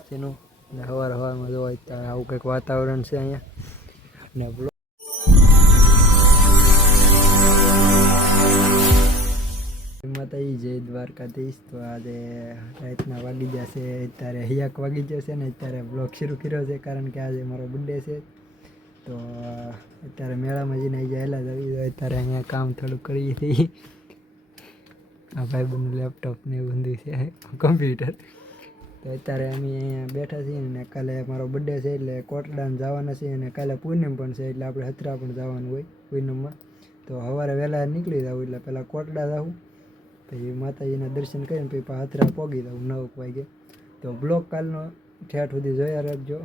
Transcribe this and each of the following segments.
મસ્તીનું ને હવારમાં જો અત્યારે આવું કંઈક વાતાવરણ છે અહીંયા ને માતાજી જય દ્વારકાધીશ. તો આજે રાતના વાગી જશે અત્યારે 1 વાગી જશે ને અત્યારે બ્લોગ શરૂ કર્યો છે કારણ કે આજે મારો બર્થડે છે. તો અત્યારે મેળામાં જઈને ગયેલા જવી અત્યારે અહીંયા કામ થોડું કરી હતી. આ ભાઈબંધનું લેપટોપ ને એવું બધું છે કમ્પ્યુટર. તો અત્યારે અમે અહીંયા બેઠા છીએ ને કાલે મારો બર્થડે છે એટલે કોટડાને જવાના છે અને કાલે પૂનમ પણ છે એટલે આપણે હથરા પણ જવાનું હોય પૂનમમાં. તો સવારે વહેલા નીકળી જવું એટલે પહેલાં કોટડા જવું પછી માતાજીના દર્શન કરીને પછી હથરા પોગી દઉં 9 વાગે. તો બ્લોગ કાલનો ઠેઠ સુધી જોયા રાખજો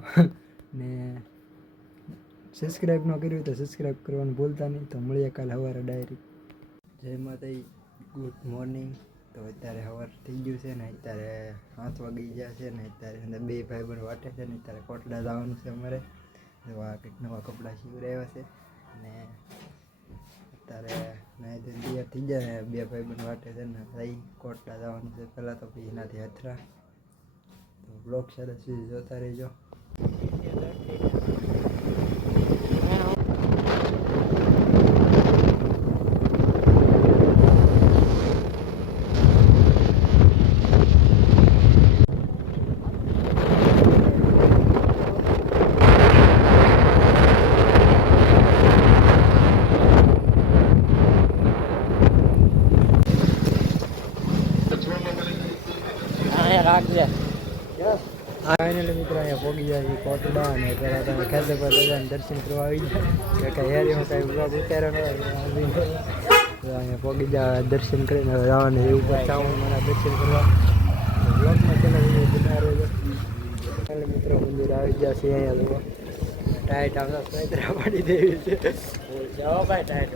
ને સબસ્ક્રાઈબ ન કર્યું તો સબસ્ક્રાઈબ કરવાનું ભૂલતા નહીં. તો મળીએ કાલે સવારે ડાયરી. જય માતાજી, ગુડ મોર્નિંગ. તો અત્યારે સવાર થઈ ગયું છે ને અત્યારે 7 વાગી ગયા છે ને અત્યારે 2 ભાઈબંધ વાટે છે ને અત્યારે કોટડા જવાનું છે અમારે. આ કંઈક નવા કપડાં સીવડાવ્યા છે અને અત્યારે નાઈ ધોઈને તૈયાર થઈ જાય. 2 ભાઈબંધ વાટે છે ને લઈ કોટડા જવાનું છે પહેલાં તો પછી એનાથી હથરા. તો બ્લોગ સરસ સુધી જોતા રહેજો. રાખજે ફાઇનલી મિત્રો અહીંયા પોગી જાય છે કોટડા અને પહેલાં તમે ખાતે પર બધાને દર્શન કરવા આવી જાય કે હેરીમાં કાંઈ બ્લોગ ઉતાર્યો ન અહીંયા પોગી જાય દર્શન કરીને હવે જવાનું છે ઉપર ચાવણમાં દર્શન કરવા. બ્લોગમાં ચેનલ બના રહેજો. ફાઇનલી મિત્રો મંદિર આવી ગયા છે અહીંયા લોકો ટાઈટ આવતા સ્નેત્રા પાડી દેવી છે. જાઓ ભાઈ ટાઈટ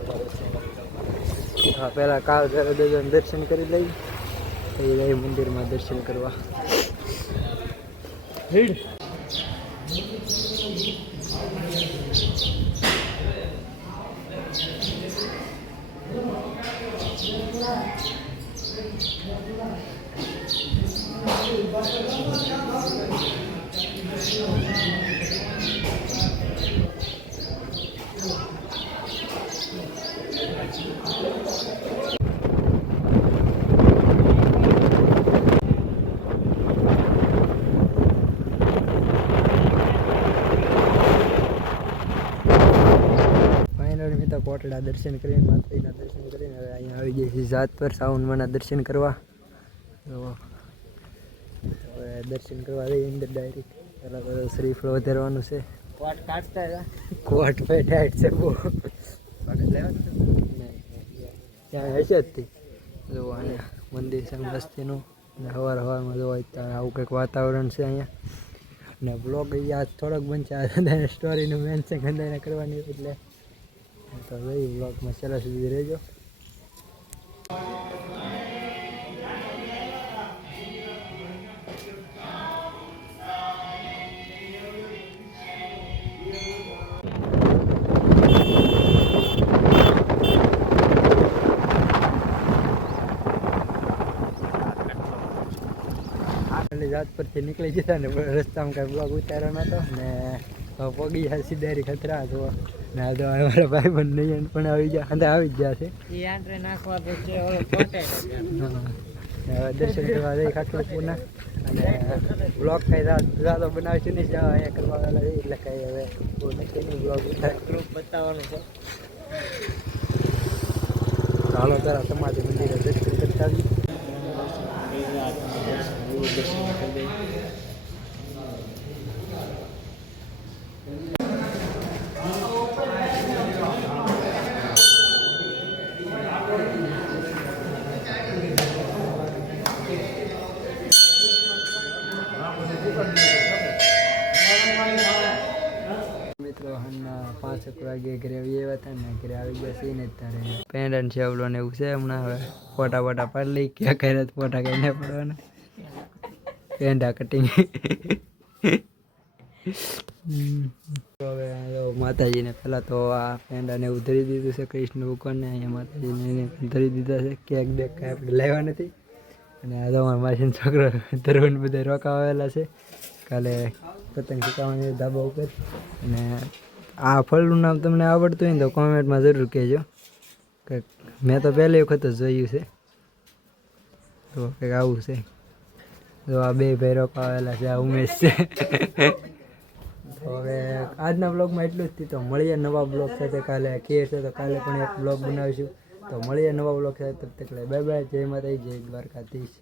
હા પહેલાં કાલ દર્શન કરી લઈ એ મંદિરમાં દર્શન કરવા. ભીડ કોટડા દર્શન કરીને માતાજીના દર્શન કરીને હવે અહીંયા આવી જાય છે જાત પર સાવનમાંના દર્શન કરવા. તો હવે દર્શન કરવા જઈએ અંદર ડાયરેક્ટ. પહેલાં તો શ્રીફળ વધારવાનું છે. કોટ કાઢતા કોટ ભાઈ ટાઈટ છે બહુ ત્યાં હશે જ તે જો અને મંદિર છે મસ્તીનું ને સવારમાં જોવા ત્યાં આવું કંઈક વાતાવરણ છે અહીંયા. ને બ્લોગ યાદ થોડોક બનશે આ સ્ટોરીનું મેન્શન ગંદાઈને કરવાની એટલે તો ભાઈ બ્લોગમાં છેલ્લા સુધી રહેજો. જાત પરથી નીકળી જતા ને રસ્તામાં કાંઈ બ્લોગ ઉતાર્યો નહોતો ને પગી જાય સીધારી ખતરા તો ના તો અમારા ભાઈબંધ નહીં પણ આવી ગયા અંદર આવી જ ગયા છે. દર્શન કરવા જઈ ખાટલોપુરના અને બ્લોગ કાંઈ રાતો બનાવીશું નહીં જવા અહીંયા કરવા વાળા છે એટલે કાંઈ હવે બહુ નક્કી નહીં બ્લોગ ગ્રુપ બતાવવાનું છે. હાલો તારા સમાધિ મંદિરે દર્શન કરતા આવી દર્શન કરી દઈએ. મિત્રો હમણાં 5 વાગે ઘરે આવ્યા હતા ને ઘરે આવી ગયા છીએ ને અત્યારે પેન્ડન છેવડો ને એવું છે. હમણાં હવે ફોટા બોટા પાડી લઈ ક્યાં કર્યા ફોટા કઈ ના પડવાના પેંડા કટિંગ. હવે માતાજીને પહેલાં તો આ પેંડાને એવું ધરી દીધું છે કૃષ્ણ ભગવાનને. અહીંયા માતાજીને એને ધરી દીધા છે. કેક બેક કાંઈ આપણે લાવ્યા નથી અને આ તો અમારા માસીનો છોકરો ધરવાને બધા રોકાવેલા છે કાલે પતંગ ચગાવવાની ધાબા ઉપર. અને આ ફળનું નામ તમને આવડતું હોય ને તો કોમેન્ટમાં જરૂર કહેજો કે મેં તો પહેલી વખત જ જોયું છે. તો કંઈક આવું છે. તો આ બે ભાઈ રોકાવેલા છે, આ ઉમેશ છે. તો હવે આજના બ્લોગમાં એટલું જ થયું. તો મળીએ નવા બ્લોગ સાથે કાલે. કે છે તો કાલે પણ એક બ્લોગ બનાવીશું. તો મળીએ નવા બ્લોગ સાથે. તબ તક બાય બાય. જય માતાજી, જય દ્વારકાધીશ.